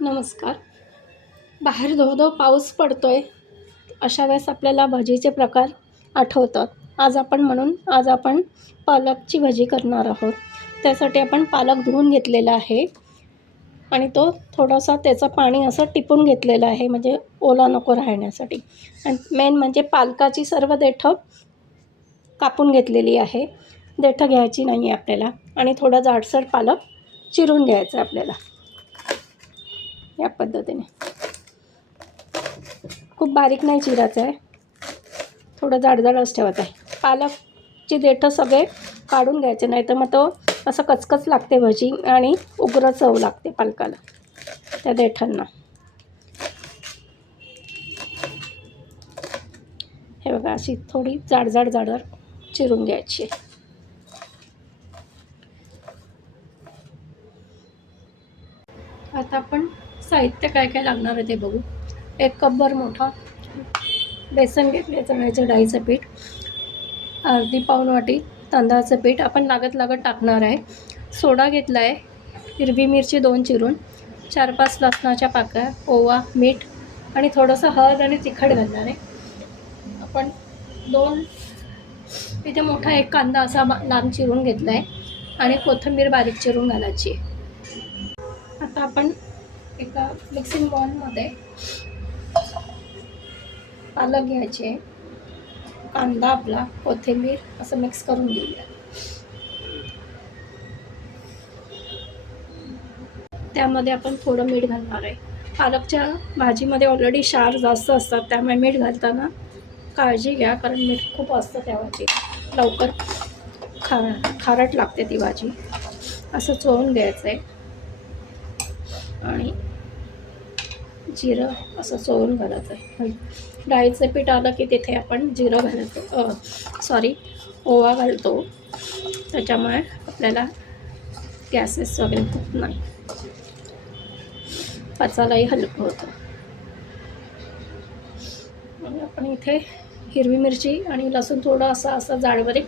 नमस्कार. बाहेर धो-धो पाऊस पडतोय. अशा वेळेस आपल्याला भजीचे प्रकार आठवतात. आज आपण पालकची भजी करणार आहोत. त्यासाठी आपण पालक धुवून घेतलेला आहे आणि तो थोडासा त्याचं पाणी असं टिपून घेतलेलं आहे, म्हणजे ओला नको राहण्यासाठी. आणि मेन म्हणजे पालकाची सर्व देठं कापून घेतलेली आहे. देठं घ्यायची नाही आहे आपल्याला आणि थोडा जाडसर पालक चिरून घ्यायचा आहे आपल्याला. या पद्धतीने खूप बारीक नाही चिरायचं आहे, थोडं जाडजाडच ठेवायचं आहे. पालकची देठं सगळे काढून घ्यायचे, नाही तर मग तो असं कचकच लागते भजी आणि उग्र चव लागते पालकाला त्या देठांना. हे बघा, अशी थोडी जाड चिरून घ्यायची. आता आपण साहित्य काय काय लागणार आहे ते बघू. 1 कपभर मोठा बेसन घेतले, चण्याच्या डाळीचं पीठ, अर्धी पाऊण वाटी तांदळाचं पीठ आपण लागत टाकणार आहे. सोडा घेतला आहे, हिरवी मिरची 2 चिरून, 4-5 लसणाच्या पाकळ्या, ओवा, मीठ आणि थोडंसं हळद आणि तिखट घालणार आहे आपण. इथे मोठा 1 कांदा असा लांब चिरून घेतला आहे आणि कोथिंबीर बारीक चिरून घालायची. आता आपण एका मिक्सिंग बाउलमध्ये पालक घ्यायचे, कांदा आपला, कोथिंबीर असं मिक्स करून घेऊया. त्यामध्ये आपण थोडं मीठ घालणार आहे. पालकच्या भाजीमध्ये ऑलरेडी क्षार जास्त असतात, त्यामुळे मीठ घालताना काळजी घ्या, कारण मीठ खूप असतं त्या भाजीत. लवकर खारट लागते ती भाजी. असं चोळून घ्यायचं आहे आणि जिरं असं चोळून घालायचं आहे. डाळीचं पीठ आलं की तिथे आपण जिरं घालतो, ओवा घालतो, त्याच्यामुळे आपल्याला गॅसेस वगैरे होत नाही, पचायलाही हलकं होतं. आणि आपण इथे हिरवी मिरची आणि लसूण थोडं असं जाडबारीक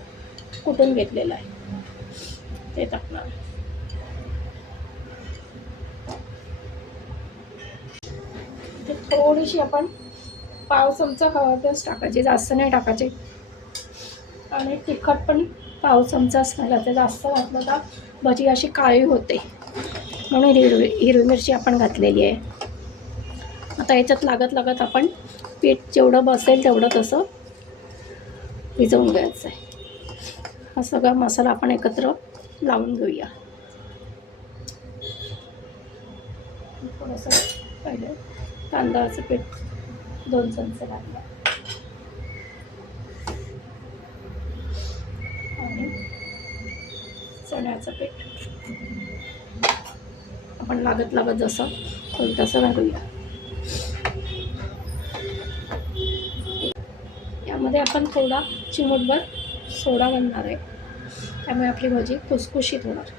कुटून घेतलेलं आहे, ते टाकणार. थोडीशी आपण पाव चमचा हळदच टाकायची, जास्त नाही टाकायची. आणि तिखट पण पाव चमचाच घालायचं, जास्त घातलं तर भजी अशी काळी होते, म्हणून हिरवी मिरची आपण घातलेली आहे. आता याच्यात लागत आपण पीठ जेवढं बसेल तेवढं तसं भिजवून घ्यायचं आहे. हा सगळा मसाला आपण एकत्र लावून घेऊया. थोडंसं पहिले तांदळाचं पीठ 2 चमचे घातलं आणि चण्याचं पीठ आपण लागत जसं होईल तसं घालूया. यामध्ये आपण थोडा चिमूटभर सोडा घालणार आहे, त्यामुळे आपली भाजी खुसखुशीत होणार.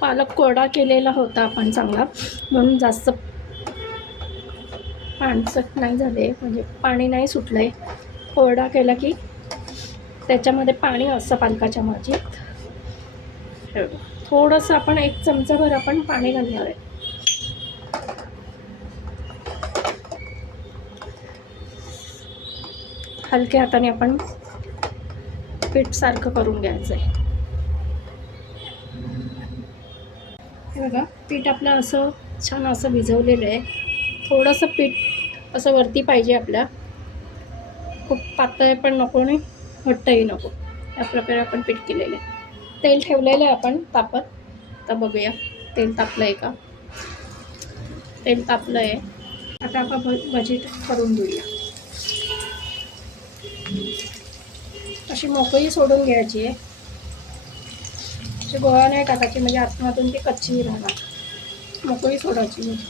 पालक कोरडा केलेला होता आपण चांगला, म्हणून जास्त पाणचट नाही झाले, म्हणजे पाणी नाही सुटलंय. कोरडा केला की त्याच्यामध्ये पाणी असतं पालकाच्या भाजीत. थोडंसं आपण 1 चमचाभर आपण पाणी घालणार आहे. हलक्या हाताने आपण पीठ सारखं करून घ्यायचं आहे. हे बघा, पीठ आपलं असं छान असं भिजवलेलं आहे. थोडंसं पीठ असं वरती पाहिजे आपल्या, खूप पातळ पण नको आणि घट्टही नको, या प्रकारे आपण पीठ केलेलं आहे. तेल ठेवलेलं आहे आपण तापत. आता बघूया तेल तापलं आहे का. तेल तापलं आहे. आता आपण भजी करून घेऊया. अशी मोकळी सोडून घ्यायची आहे, अशी गोळा नाही टाकायची, म्हणजे आतमधून ती कच्ची राहणार. मोकळी सोडायची भजी.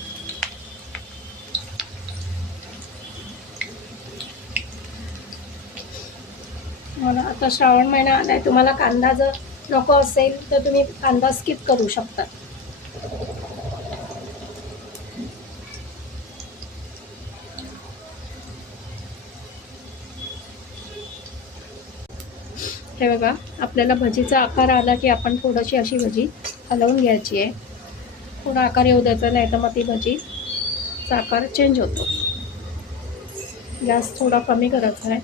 मला आता श्रावण महिना आला आहे, तुम्हाला कांदा जर नको असेल तर तुम्ही कांदा स्किप करू शकता. हे बघा, आपल्याला भजीचा आकार आला की आपण थोडीशी अशी भजी हलवून घ्यायची आहे. थोडा आकार येऊ द्यायचा, नाही तर मग ती भजीचा आकार चेंज होतो. गॅस थोडा कमी करायचा आहे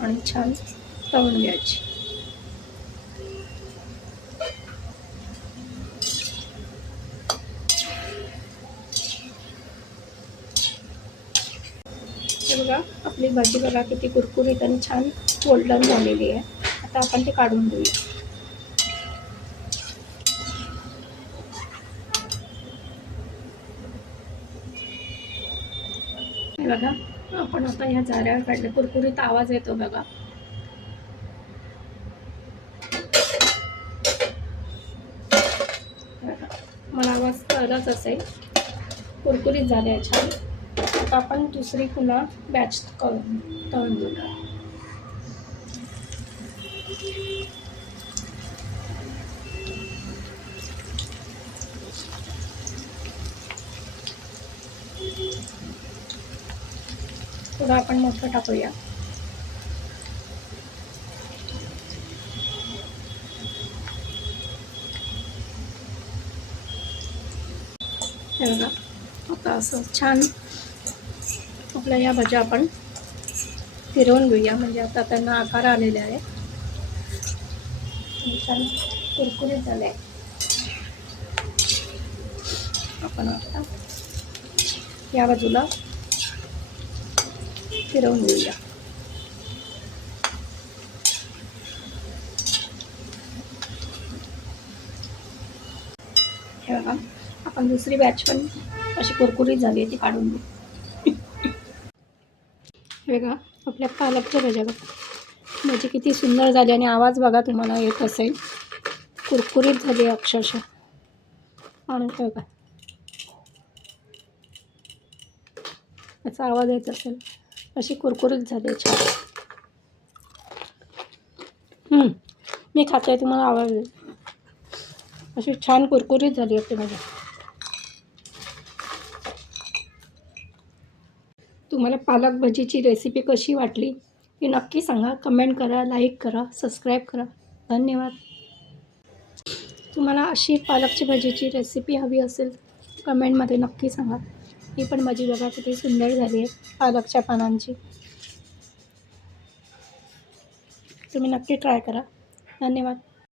आणि छान तळून घ्यायची. हे बघा, आपली भाजी बघा किती कुरकुरीत आणि छान गोल्डन झालेली आहे. आता आपण ते काढून घेऊया. हे बघा, आपण आता ह्या झाऱ्यावर काढले. कुरकुरीत आवाज येतो बघा. मला आवाज कळलाच असेल. कुरकुरीत झाले आहे छान. आता आपण दुसरी पुन्हा बॅच तळून घेऊया. थोडं आपण मोठं टाकूया. हे बघा, आता असं छान आपल्या या भज्या आपण फिरवून घेऊया. म्हणजे आता त्यांना आकार आलेले आहे. छान कुरकुरीत झाले आहे. आपण आता या बाजूला फिरवून घेऊया. हे बघा, आपण दुसरी बॅच पण अशी कुरकुरीत झाली आहे ती काढून घेऊ. हे बघा, आपल्या पालकच्या भज्या बघा, भजी किती सुंदर झाली आणि आवाज बघा तुम्हाला येत असेल. कुरकुरीत झाली अक्षरशः. आणि बघा याचा आवाज येत असेल. अशी कुरकुरीत झाली छान. मी खाते, तुम्हाला आवाज येईल. अशी छान कुरकुरीत झाली आपली भाजी. तुम्हाला पालक भजीची रेसिपी कशी वाटली हे नक्की सांगा. कमेंट करा, लाईक करा, सबस्क्राईब करा. धन्यवाद. तुम्हाला अशी पालकची भजीची रेसिपी हवी असेल कमेंटमध्ये नक्की सांगा. ही पण भजी बघा किती सुंदर झाली आहे पालकच्या पानांची. तुम्ही नक्की ट्राय करा. धन्यवाद.